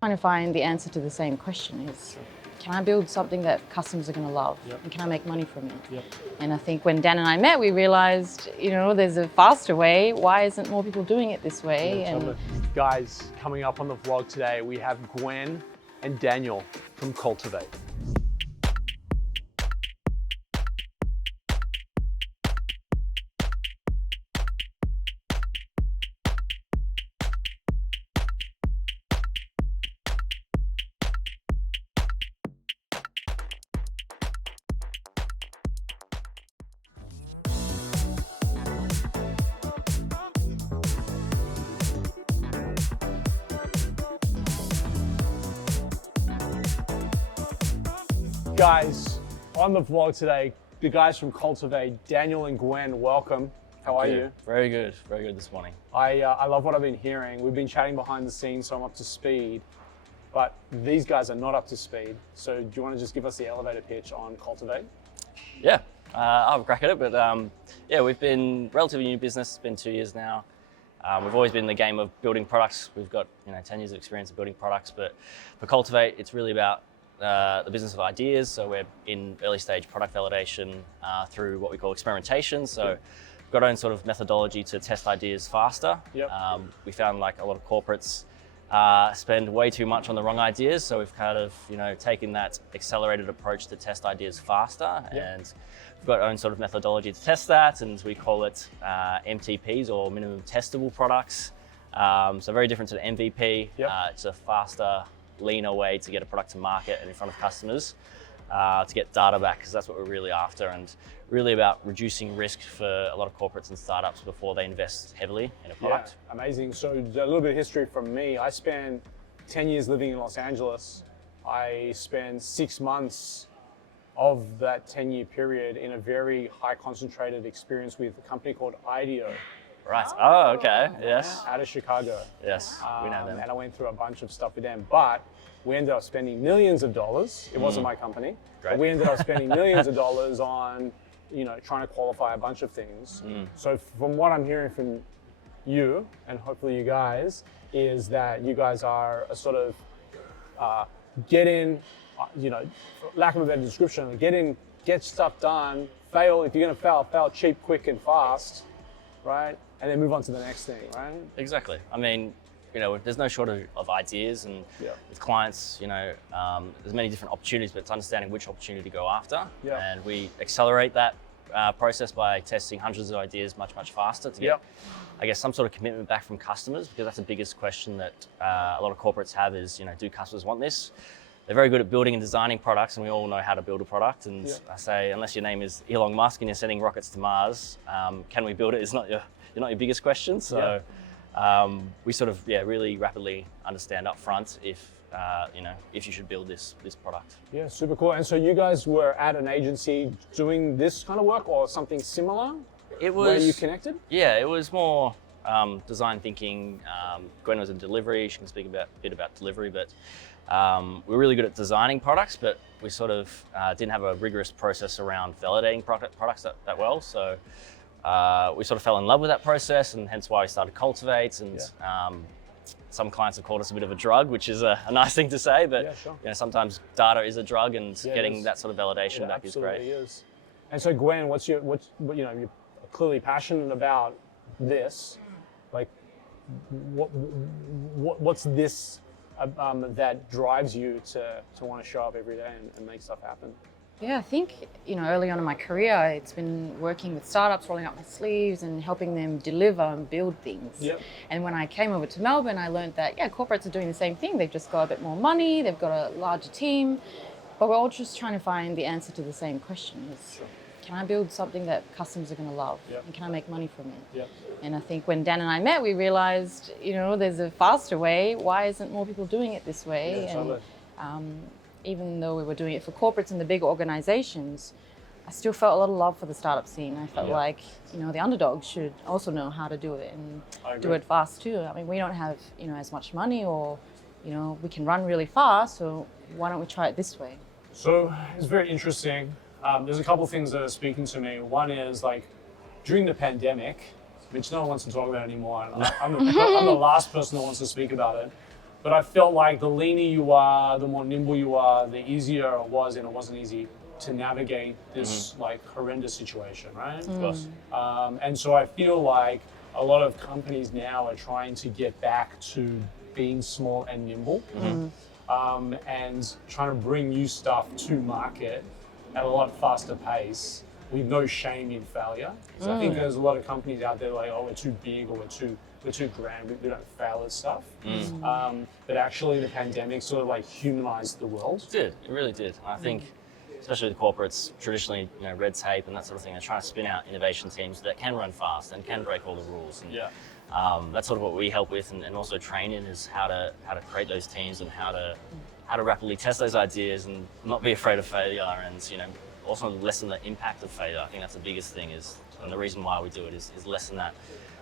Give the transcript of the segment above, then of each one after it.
Trying to find the answer to the same question is, can I build something that customers are going to love? Yep. And can I make money from it? Yep. And I think when Dan and I met, we realized, there's a faster way. Why isn't more people doing it this way? Yeah, totally. Guys, coming up on the vlog today, we have Gwen and Daniel from Cultivate. Guys, on the vlog today, the guys from Cultivate, Daniel and Gwen, welcome. How are you? Very good this morning. I love what I've been hearing. We've been chatting behind the scenes, so I'm up to speed, but these guys are not up to speed. So do you want to just give us the elevator pitch on Cultivate? Yeah, I'll have a crack at it, but yeah, we've been relatively new business. It's been 2 years now. We've always been in the game of building products. We've got 10 years of experience of building products, but for Cultivate, it's really about the business of ideas. So we're in early stage product validation through what we call experimentation. So we've got our own sort of methodology to test ideas faster. Yep. We found like a lot of corporates spend way too much on the wrong ideas. So we've kind of, taken that accelerated approach to test ideas faster. Yep. And we've got our own sort of methodology to test that. And we call it MTPs, or minimum testable products. So very different to the MVP. Yep. It's a faster, leaner way to get a product to market and in front of customers, to get data back, because that's what we're really after, and really about reducing risk for a lot of corporates and startups before they invest heavily in a product. Yeah, amazing. So a little bit of history from me. I spent 10 years living in Los Angeles. I spent 6 months of that 10-year period in a very high concentrated experience with a company called IDEO. Right. Oh, okay. Yes. Out of Chicago. Yes. We know them. And I went through a bunch of stuff with them, but we ended up spending millions of dollars. It wasn't my company. Great. But we ended up spending millions of dollars on, trying to qualify a bunch of things. So from what I'm hearing from you, and hopefully you guys, is that you guys are a sort of get in, for lack of a better description, get in, get stuff done, fail. If you're going to fail cheap, quick, and fast, right? And then move on to the next thing, right? Exactly. I mean, there's no shortage of ideas, and with clients, there's many different opportunities, but it's understanding which opportunity to go after. Yeah. And we accelerate that process by testing hundreds of ideas much faster to get, I guess, some sort of commitment back from customers, because that's the biggest question that a lot of corporates have is, do customers want this? They're very good at building and designing products, and we all know how to build a product. And I say, unless your name is Elon Musk and you're sending rockets to Mars, can we build it? It's not your biggest question. So we sort of really rapidly understand up front if you should build this product. Yeah, super cool. And so you guys were at an agency doing this kind of work or something similar? It was. Where you connected? Yeah, it was more design thinking. Gwen was in delivery. She can speak a bit about delivery, but we're really good at designing products, but we sort of didn't have a rigorous process around validating products that well. So we sort of fell in love with that process, and hence why we started Cultivate. And some clients have called us a bit of a drug, which is a nice thing to say, but sometimes data is a drug, and getting that sort of validation back is great. Is. And so Gwen, you're clearly passionate about this. Like, what's this that drives you to want to show up every day and make stuff happen? Yeah, I think, early on in my career, it's been working with startups, rolling up my sleeves and helping them deliver and build things. Yep. And when I came over to Melbourne, I learned that, corporates are doing the same thing. They've just got a bit more money, they've got a larger team, but we're all just trying to find the answer to the same question. Can I build something that customers are going to love? Yep. And can I make money from it? Yep. And I think when Dan and I met, we realized, there's a faster way. Why isn't more people doing it this way? Yeah, totally. And even though we were doing it for corporates and the big organizations, I still felt a lot of love for the startup scene. I felt like, the underdogs should also know how to do it and do it fast too. I mean, we don't have, as much money, or, we can run really fast, so why don't we try it this way? So it's very interesting. There's a couple of things that are speaking to me. One is during the pandemic, which no one wants to talk about anymore. And I'm the last person that wants to speak about it. But I felt like the leaner you are, the more nimble you are, the easier it was, and it wasn't easy to navigate this like horrendous situation, right? Of course. And so I feel like a lot of companies now are trying to get back to being small and nimble, and trying to bring new stuff to market at a lot faster pace with no shame in failure. So I think there's a lot of companies out there like, oh, we're too big, or we're too grand, we don't fail at stuff. But actually the pandemic sort of like humanized the world. It did. It really did. I think, especially the corporates, traditionally, red tape and that sort of thing, are trying to spin out innovation teams that can run fast and can break all the rules. And, that's sort of what we help with, and also train in is how to create those teams and how to rapidly test those ideas and not be afraid of failure, and also lessen the impact of failure. I think that's the biggest thing and the reason why we do it is lessen that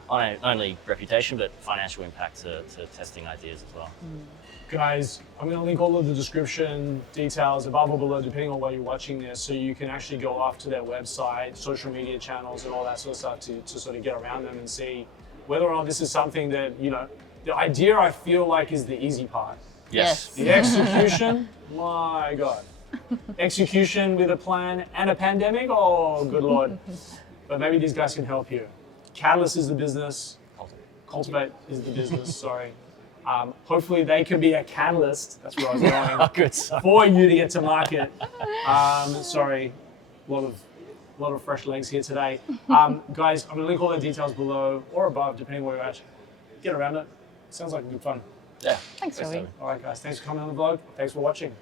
not only reputation but financial impact to testing ideas as well. Guys, I'm going to link all of the description details above or below, depending on where you're watching this, so you can actually go off to their website, social media channels, and all that sort of stuff to sort of get around them and see whether or not this is something that, the idea I feel like is the easy part. Yes. The execution, my God. Execution with a plan and a pandemic, oh, good Lord. But maybe these guys can help you. Catalyst is the business. Cultivate is the business, sorry. Hopefully they can be a catalyst, that's where I was going, Good. for you to get to market. Sorry, a lot of fresh legs here today. Guys, I'm gonna link all the details below or above, depending where you're at. Get around it. Sounds like good fun. Yeah. Thanks, Joey. All right, guys, thanks for coming on the vlog. Thanks for watching.